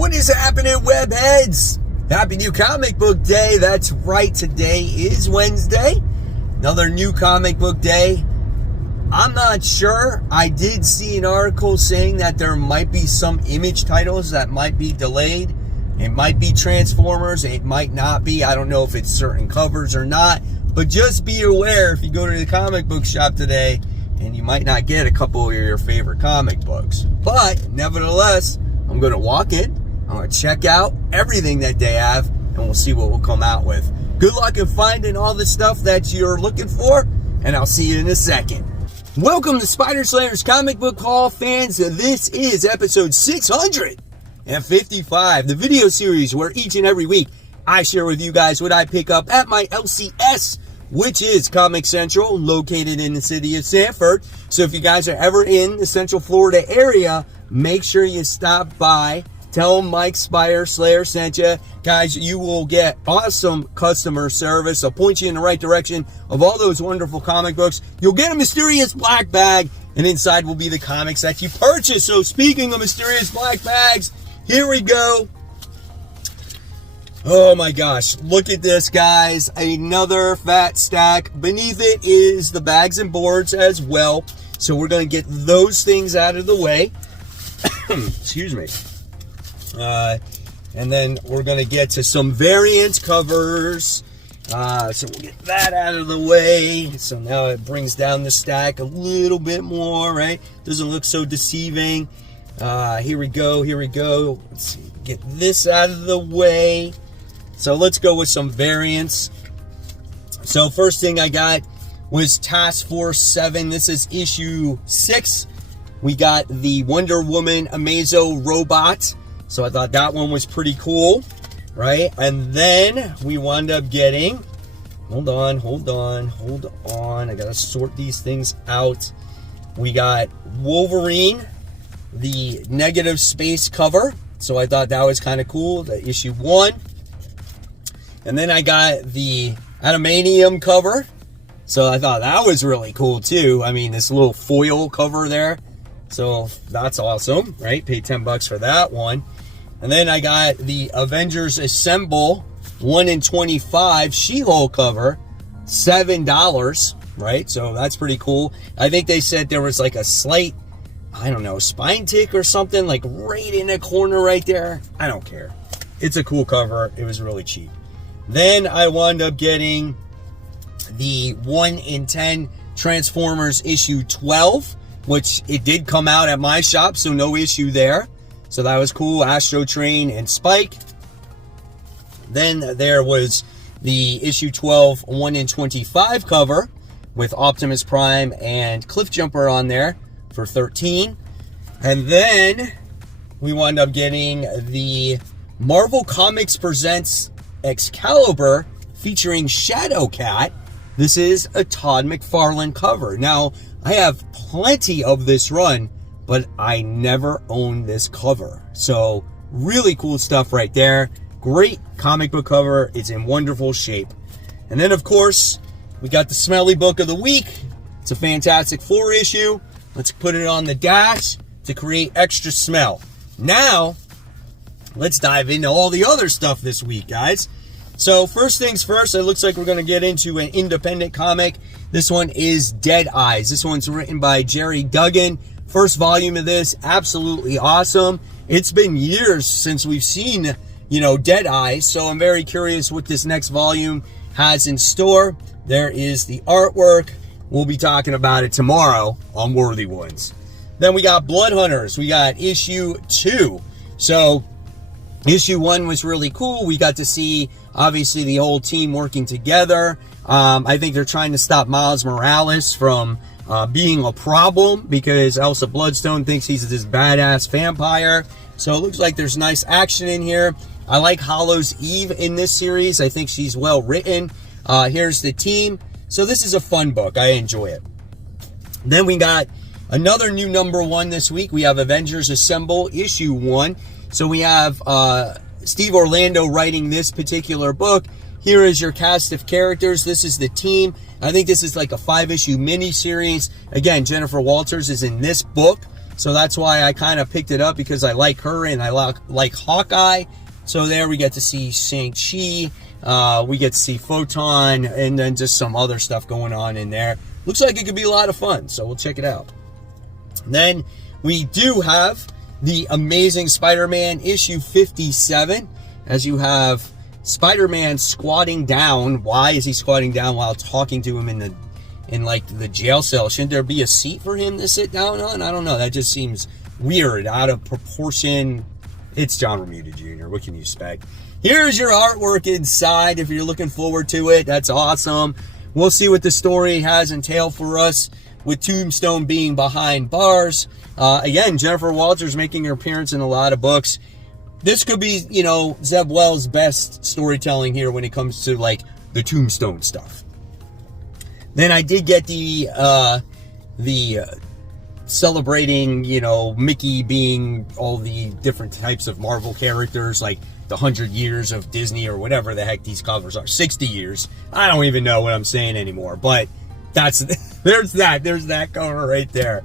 What is happening, webheads? Happy new comic book day. That's right, today is Wednesday. Another new comic book day. I'm not sure. I did see an article saying that there might be some Image titles that might be delayed. It might be Transformers. It might not be. I don't know if it's certain covers or not. But just be aware if you go to the comic book shop today, and you might not get a couple of your favorite comic books. But nevertheless, I'm going to walk in. I'm going to check out everything that they have, and we'll see what we'll come out with. Good luck in finding all the stuff that you're looking for, and I'll see you in a second. Welcome to Spider Slayer's Comic Book Haul, fans. This is episode 655, the video series where each and every week I share with you guys what I pick up at my LCS, which is Comic Central, located in the city of Sanford. So if you guys are ever in the Central Florida area, make sure you stop by. Tell Mike Spider Slayer sent you. Guys, you will get awesome customer service. I'll point you in the right direction of all those wonderful comic books. You'll get a mysterious black bag, and inside will be the comics that you purchase. So speaking of mysterious black bags, here we go. Oh my gosh, look at this, guys. Another fat stack. Beneath it is the bags and boards as well. So we're going to get those things out of the way. Excuse me. And then we're going to get to some variant covers. So we'll get that out of the way. So now it brings down the stack a little bit more, right? Doesn't look so deceiving. Here we go. Let's see, get this out of the way. So let's go with some variants. So first thing I got was Task Force 7. This is issue 6. We got the Wonder Woman Amazo robot. So I thought that one was pretty cool, right? And then we wound up getting, hold on. I gotta sort these things out. We got Wolverine, the negative space cover. So I thought that was kind of cool, the issue 1. And then I got the Adamantium cover. So I thought that was really cool too. I mean, this little foil cover there. So that's awesome, right? Paid $10 for that one. And then I got the Avengers Assemble 1 in 25 She-Hulk cover, $7, right? So that's pretty cool. I think they said there was like a slight, I don't know, spine tick or something, like right in the corner right there. I don't care. It's a cool cover. It was really cheap. Then I wound up getting the 1 in 10 Transformers issue 12, which it did come out at my shop, so no issue there. So that was cool. Astro Train and Spike. Then there was the issue 12 1 in 25 cover with Optimus Prime and Cliffjumper on there for $13. And then we wound up getting the Marvel Comics Presents Excalibur featuring Shadowcat. This is a Todd McFarlane cover. Now, I have plenty of this run, but I never owned this cover. So really cool stuff right there. Great comic book cover. It's in wonderful shape. And then, of course, we got the Smelly book of the week. It's a Fantastic Four issue. Let's put it on the dash to create extra smell. Now, let's dive into all the other stuff this week, guys. So first things first, it looks like we're going to get into an independent comic. This one is Dead Eyes. This one's written by Jerry Duggan. First volume of this, absolutely awesome. It's been years since we've seen, Dead Eyes, so I'm very curious what this next volume has in store. There is the artwork. We'll be talking about it tomorrow on Worthy Ones. Then we got Blood Hunters. We got issue 2. So issue 1 was really cool. We got to see, obviously, the whole team working together. I think they're trying to stop Miles Morales from being a problem because Elsa Bloodstone thinks he's this badass vampire. So it looks like there's nice action in here. I like Hollow's Eve in this series. I think she's well written. Here's the team. So this is a fun book. I enjoy it. Then we got another new #1 this week. We have Avengers Assemble issue 1. So we have Steve Orlando writing this particular book. Here is your cast of characters. This is the team. I think this is like a 5-issue mini-series. Again, Jennifer Walters is in this book. So that's why I kind of picked it up, because I like her and I like Hawkeye. So there we get to see Shang-Chi, we get to see Photon, and then just some other stuff going on in there. Looks like it could be a lot of fun, so we'll check it out. Then we do have the Amazing Spider-Man issue 57, as you have Spider-Man squatting down. Why is he squatting down while talking to him in like the jail cell? Shouldn't there be a seat for him to sit down on? I don't know. That just seems weird, out of proportion. It's John Romita Jr. What can you expect? Here's your artwork inside if you're looking forward to it. That's awesome. We'll see what the story has entailed for us, with Tombstone being behind bars. Again, Jennifer Walters making her appearance in a lot of books. This could be, you know, Zeb Wells' best storytelling here when it comes to like the Tombstone stuff. Then I did get the celebrating, you know, Mickey being all the different types of Marvel characters, like the 100 years of Disney or whatever the heck these covers are. 60 years. I don't even know what I'm saying anymore, but there's that cover right there.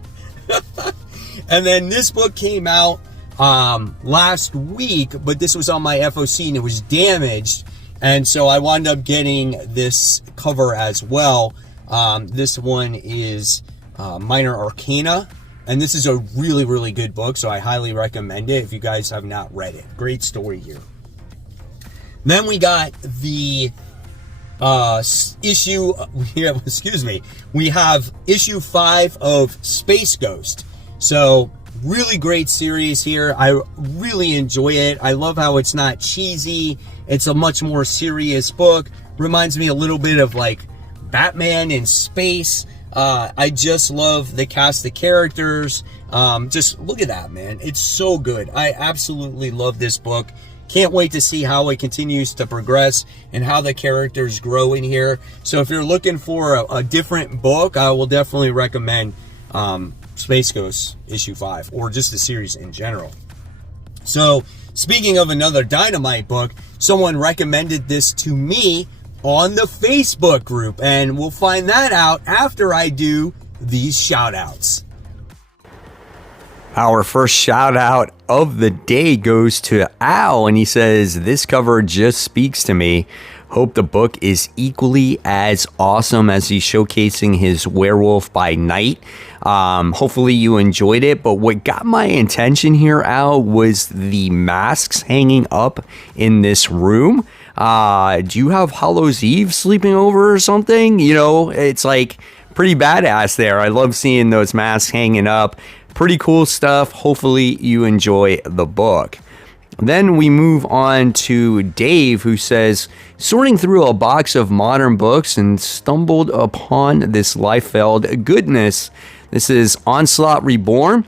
And then this book came out last week, but this was on my FOC and it was damaged, and so I wound up getting this cover as well. This one is Minor Arcana, and this is a really, really good book, so I highly recommend it if you guys have not read it. Great story here. Then we got the we have issue 5 of Space Ghost. So really great series here. I really enjoy it. I love how it's not cheesy. It's a much more serious book. Reminds me a little bit of like Batman in space. I just love the cast of characters. Just look at that, man. It's so good. I absolutely love this book. Can't wait to see how it continues to progress and how the characters grow in here. So if you're looking for a different book, I will definitely recommend Space Ghost issue 5, or just the series in general. So speaking of another Dynamite book, someone recommended this to me on the Facebook group, and we'll find that out after I do these shout outs. Our first shout out of the day goes to Al, and he says, "This cover just speaks to me. Hope the book is equally as awesome as he's showcasing his Werewolf by Night. Hopefully you enjoyed it, but what got my attention here, Al, was the masks hanging up in this room. Do you have Hallows Eve sleeping over or something? You know, it's like pretty badass there. I love seeing those masks hanging up. Pretty cool stuff. Hopefully you enjoy the book." Then we move on to Dave, who says, "Sorting through a box of modern books and stumbled upon this Liefeld goodness. This is Onslaught Reborn.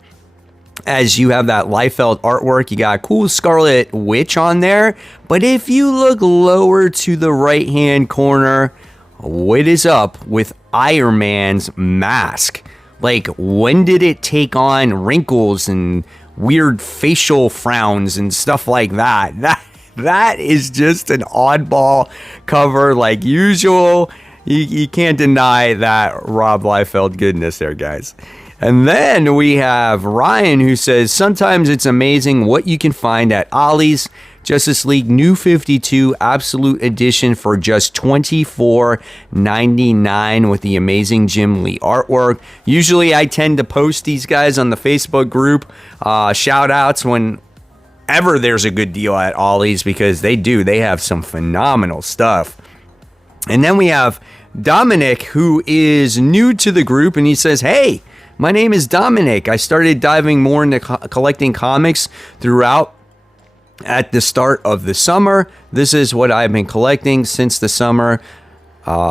As you have that Liefeld artwork, you got a cool Scarlet Witch on there. But if you look lower to the right-hand corner, what is up with Iron Man's mask? Like, when did it take on wrinkles and weird facial frowns and stuff like that? That is just an oddball cover like usual. You can't deny that Rob Liefeld goodness there, guys." And then we have Ryan, who says, "Sometimes it's amazing what you can find at Ollie's. Justice League New 52 Absolute Edition for just $24.99 with the amazing Jim Lee artwork." Usually I tend to post these guys on the Facebook group, shout outs whenever there's a good deal at Ollie's, because they have some phenomenal stuff. And then we have Dominic, who is new to the group, and he says, "Hey, my name is Dominic. I started diving more into collecting comics throughout at the start of the summer. This is what I've been collecting since the summer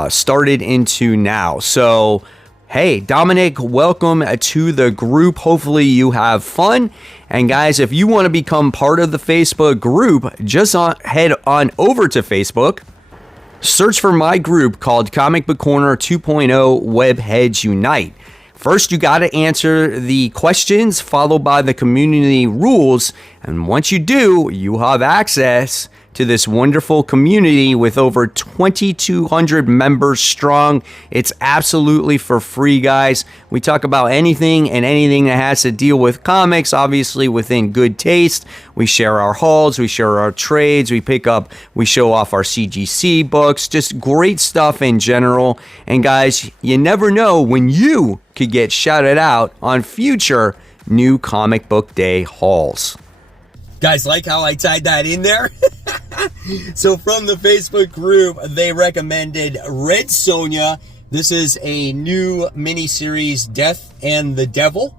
started into now." So, hey, Dominic, welcome to the group. Hopefully you have fun. And guys, if you want to become part of the Facebook group, just head on over to Facebook. Search for my group called Comic Book Corner 2.0 Webheads Unite. First, you got to answer the questions, followed by the community rules. And once you do, you have access to this wonderful community with over 2,200 members strong. It's absolutely for free, guys. We talk about anything and anything that has to deal with comics, obviously within good taste. We share our hauls, we share our trades, we show off our CGC books, just great stuff in general. And guys, you never know when you could get shouted out on future new comic book day hauls. Guys, like how I tied that in there? So from the Facebook group, they recommended Red Sonja. This is a new miniseries, Death and the Devil.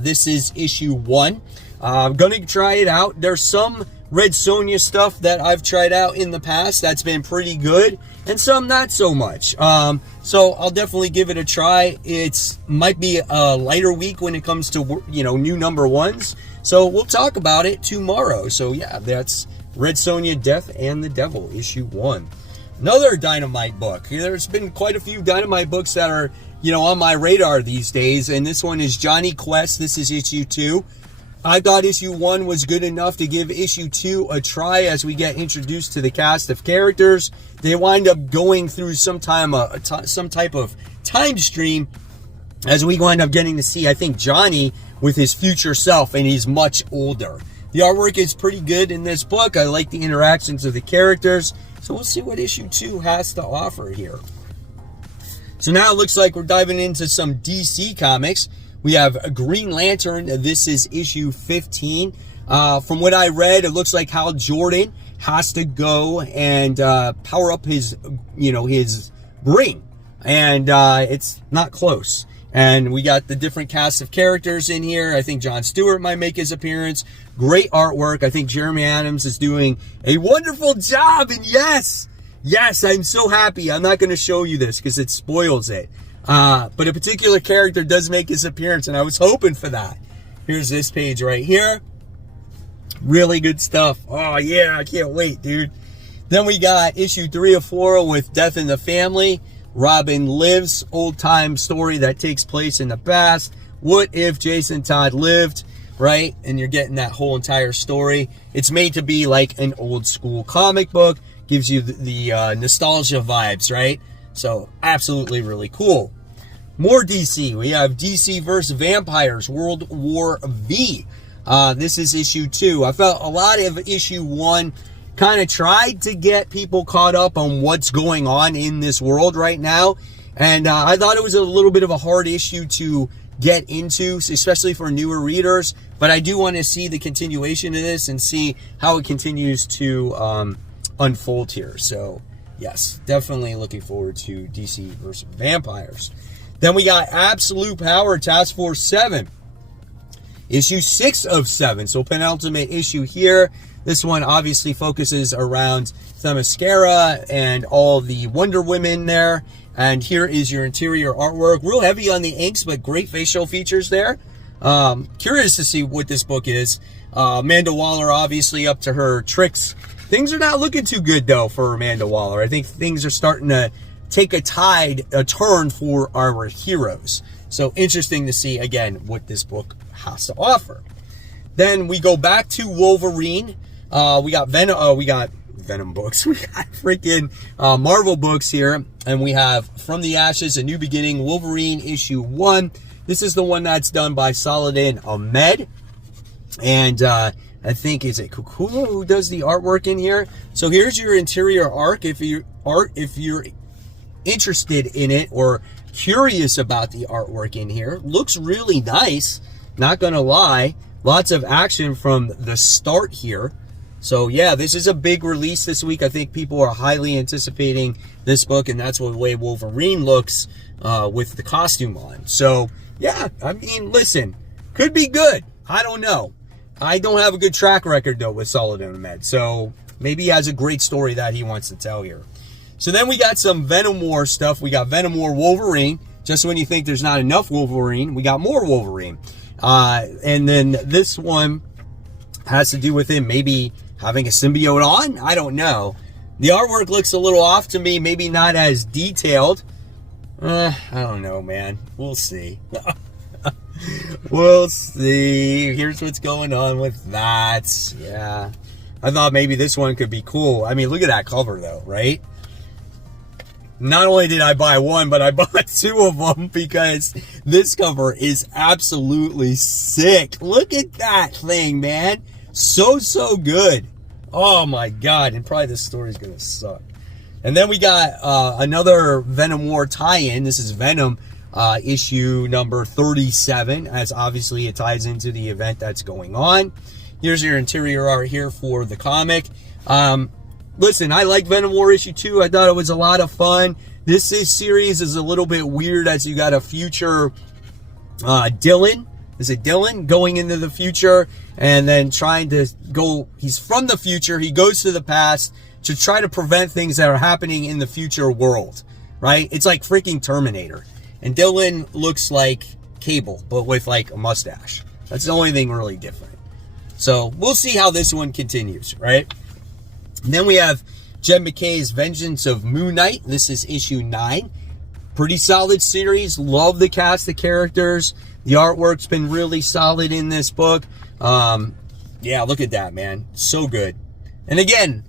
This is issue 1. I'm going to try it out. There's some Red Sonja stuff that I've tried out in the past that's been pretty good, and some not so much. So I'll definitely give it a try. It might be a lighter week when it comes to, new number 1s. So we'll talk about it tomorrow. So yeah, that's Red Sonja, Death and the Devil, issue 1. Another Dynamite book. There's been quite a few Dynamite books that are, on my radar these days. And this one is Johnny Quest. This is issue 2. I thought issue 1 was good enough to give issue 2 a try as we get introduced to the cast of characters. They wind up going through some type of time stream as we wind up getting to see, I think, Johnny with his future self, and he's much older. The artwork is pretty good in this book. I like the interactions of the characters. So we'll see what issue 2 has to offer here. So now it looks like we're diving into some DC comics. We have Green Lantern. This is issue 15. From what I read, it looks like Hal Jordan has to go and power up his ring. And it's not close. And we got the different cast of characters in here. I think Jon Stewart might make his appearance. Great artwork. I think Jeremy Adams is doing a wonderful job. And yes, I'm so happy. I'm not going to show you this because it spoils it. But a particular character does make his appearance, and I was hoping for that. Here's this page right here. Really good stuff. Oh, yeah, I can't wait, dude. Then we got issue 3 of 4 with Death in the Family. Robin lives, old-time story that takes place in the past. What if Jason Todd lived, right? And you're getting that whole entire story. It's made to be like an old-school comic book. Gives you the nostalgia vibes, right? So, absolutely really cool. More DC. We have DC vs. Vampires, World War V. This is issue 2. I felt a lot of issue 1 kind of tried to get people caught up on what's going on in this world right now. And I thought it was a little bit of a hard issue to get into, especially for newer readers. But I do want to see the continuation of this and see how it continues to unfold here. So, yes, definitely looking forward to DC vs. Vampires. Then we got Absolute Power Task Force 7. Issue 6 of 7. So, penultimate issue here. This one obviously focuses around Themyscira and all the Wonder Women there. And here is your interior artwork. Real heavy on the inks, but great facial features there. Curious to see what this book is. Amanda Waller obviously up to her tricks. Things are not looking too good, though, for Amanda Waller. I think things are starting to take a turn for our heroes. So interesting to see, again, what this book has to offer. Then we go back to Wolverine. We got Venom books. We got freaking Marvel books here. And we have From the Ashes, A New Beginning, Wolverine issue 1. This is the one that's done by Saladin Ahmed. And I think, is it Kukula who does the artwork in here? So here's your interior arc. If you're interested in it or curious about the artwork in here, looks really nice. Not gonna lie. Lots of action from the start here. So yeah, this is a big release this week. I think people are highly anticipating this book, and that's the way Wolverine looks with the costume on. So yeah, I mean, listen, could be good. I don't know. I don't have a good track record, though, with Saladin Ahmed. So maybe he has a great story that he wants to tell here. So then we got some Venom War stuff. We got Venom War Wolverine. Just when you think there's not enough Wolverine, we got more Wolverine. And then this one has to do with him maybe having a symbiote on. I don't know. The artwork looks a little off to me. Maybe not as detailed. I don't know, man. We'll see. We'll see. Here's what's going on with that. Yeah. I thought maybe this one could be cool. I mean, look at that cover though, right? Not only did I buy one, but I bought two of them because this cover is absolutely sick. Look at that thing, man. So good. Oh my God. And probably this story's going to suck. And then we got another Venom War tie-in. This is Venom issue number 37, as obviously it ties into the event that's going on. Here's your interior art here for the comic. Listen, I like Venom War issue 2. I thought it was a lot of fun. This series is a little bit weird as you got a future Dylan. Is it Dylan going into the future and then trying to go? He's from the future. He goes to the past to try to prevent things that are happening in the future world, right? It's like freaking Terminator. And Dylan looks like Cable, but with like a mustache. That's the only thing really different. So we'll see how this one continues, right? And then we have Jed MacKay's Vengeance of Moon Knight. This is issue 9. Pretty solid series. Love the cast of characters. The artwork's been really solid in this book. Yeah, look at that, man. So good. And again,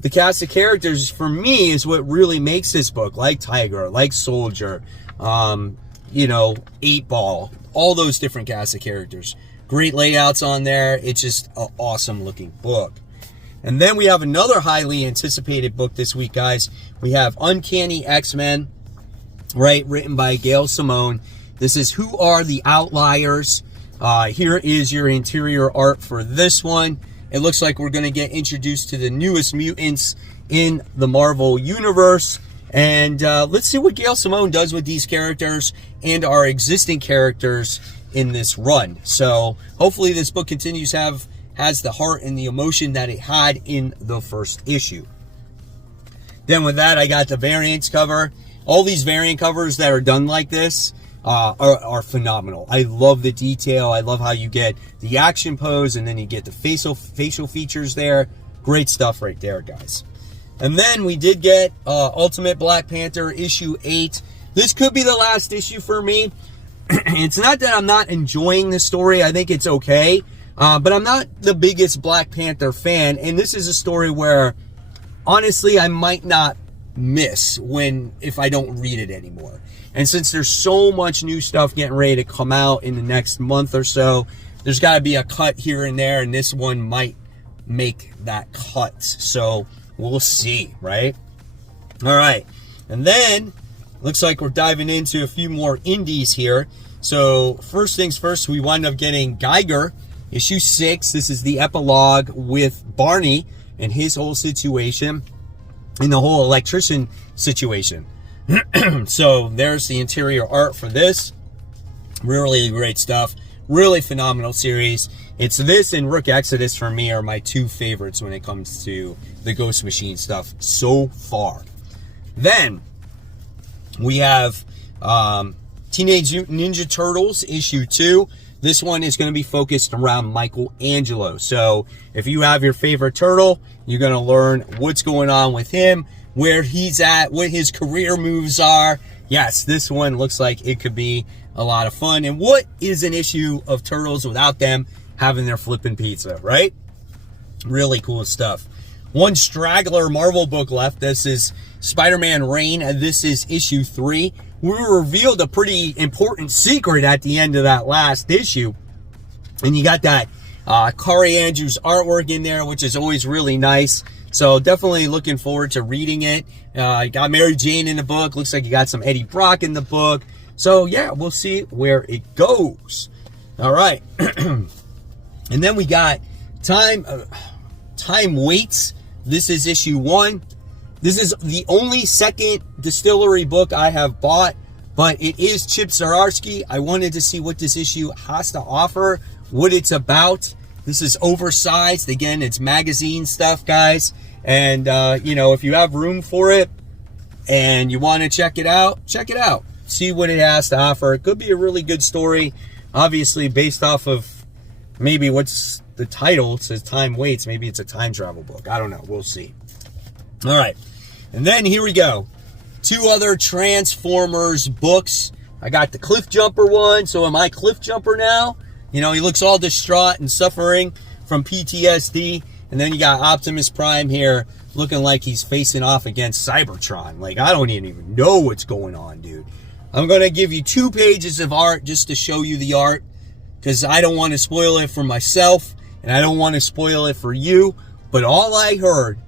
the cast of characters, for me, is what really makes this book. Like Tiger, like Soldier, you know, 8-Ball. All those different cast of characters. Great layouts on there. It's just an awesome looking book. And then we have another highly anticipated book this week, guys. We have Uncanny X-Men, right, written by Gail Simone. This is Who Are the Outliers? Here is your interior art for this one. It looks like we're going to get introduced to the newest mutants in the Marvel Universe. And let's see what Gail Simone does with these characters and our existing characters in this run. So hopefully this book continues has the heart and the emotion that it had in the first issue. Then with that, I got the variants cover. All these variant covers that are done like this are phenomenal. I love the detail. I love how you get the action pose and then you get the facial features there. Great stuff right there, guys. And then we did get Ultimate Black Panther issue 8. This could be the last issue for me. It's not that I'm not enjoying the story. I think it's okay. But I'm not the biggest Black Panther fan. And this is a story where, honestly, I might not miss if I don't read it anymore. And since there's so much new stuff getting ready to come out in the next month or so, there's got to be a cut here and there. And this one might make that cut. So we'll see, right? All right. And then looks like we're diving into a few more indies here. So first things first, we wind up getting Geiger, issue 6. This is the epilogue with Barney and his whole situation and the whole electrician situation. So there's the interior art for this. Really great stuff. Really phenomenal series. It's this and Rook Exodus for me are my two favorites when it comes to the Ghost Machine stuff so far. Then we have Teenage Mutant Ninja Turtles issue 2. This one is going to be focused around Michelangelo. So if you have your favorite turtle, you're going to learn what's going on with him, where he's at, what his career moves are. Yes, this one looks like it could be a lot of fun. And what is an issue of Turtles without them having their flippin' pizza, right? Really cool stuff. One straggler Marvel book left. This is Spider-Man Reign, and this is issue 3. We revealed a pretty important secret at the end of that last issue. And you got that Kari Andrews artwork in there, which is always really nice. So definitely looking forward to reading it. You got Mary Jane in the book. Looks like you got some Eddie Brock in the book. So yeah, we'll see where it goes. All right. And then we got Time Waits. This is issue 1. This is the only second distillery book I have bought, but it is Chip Zdarsky. I wanted to see what this issue has to offer, what it's about. This is oversized. Again, it's magazine stuff, guys. And, you know, if you have room for it and you want to check it out. See what it has to offer. It could be a really good story, obviously based off of maybe what's the title. It says Time Waits. Maybe it's a time travel book. I don't know. We'll see. All right. And then here we go. 2 other Transformers books. I got the Cliff Jumper one. So am I Cliff Jumper now? You know, he looks all distraught and suffering from PTSD. And then you got Optimus Prime here looking like he's facing off against Cybertron. Like, I don't even know what's going on, dude. I'm going to give you 2 pages of art just to show you the art, because I don't want to spoil it for myself, and I don't want to spoil it for you. But all I heard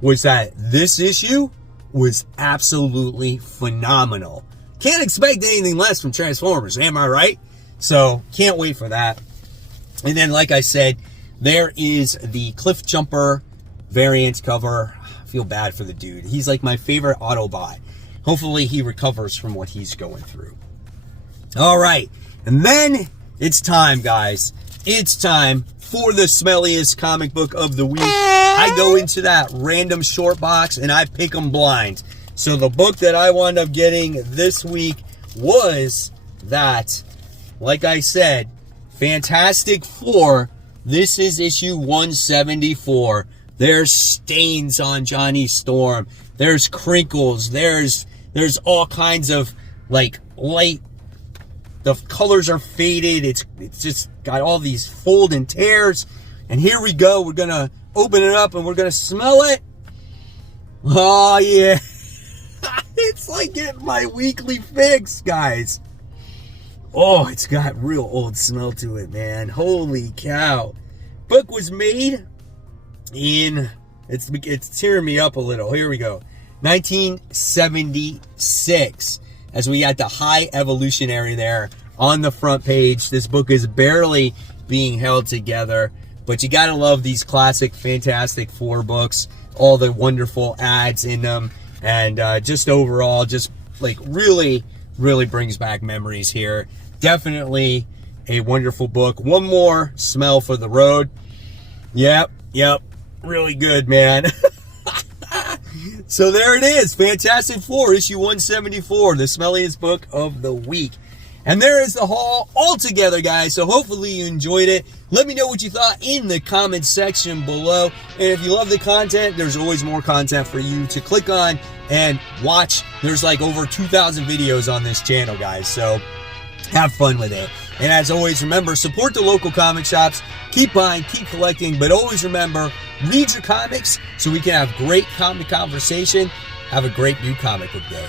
was that this issue was absolutely phenomenal. Can't expect anything less from Transformers, am I right? So, can't wait for that. And then, like I said, there is the Cliff Jumper variant cover. I feel bad for the dude. He's like my favorite Autobot. Hopefully he recovers from what he's going through. All right. And then it's time, guys. It's time for the smelliest comic book of the week. I go into that random short box and I pick them blind. So the book that I wound up getting this week was that, like I said, Fantastic Four. This is issue 174. There's stains on Johnny Storm. There's crinkles. There's all kinds of like light. The colors are faded. It's just got all these fold and tears. And here we go. We're gonna open it up and we're gonna smell it. Oh yeah. It's like getting my weekly fix, guys. Oh, it's got real old smell to it, man. Holy cow. Book was made in, it's tearing me up a little. Here we go. 1976. As we got the High Evolutionary there on the front page. This book is barely being held together, but you gotta love these classic Fantastic Four books. All the wonderful ads in them, and just overall, just like really brings back memories here. Definitely a wonderful book. One more smell for the road. Yep. Really good, man. So there it is. Fantastic Four, issue 174, the smelliest book of the week. And there is the haul all together, guys. So hopefully you enjoyed it. Let me know what you thought in the comments section below. And if you love the content, there's always more content for you to click on and watch. There's like over 2,000 videos on this channel, guys. So have fun with it. And as always, remember, support the local comic shops. Keep buying, keep collecting, but always remember, read your comics so we can have great comic conversation. Have a great new comic book day.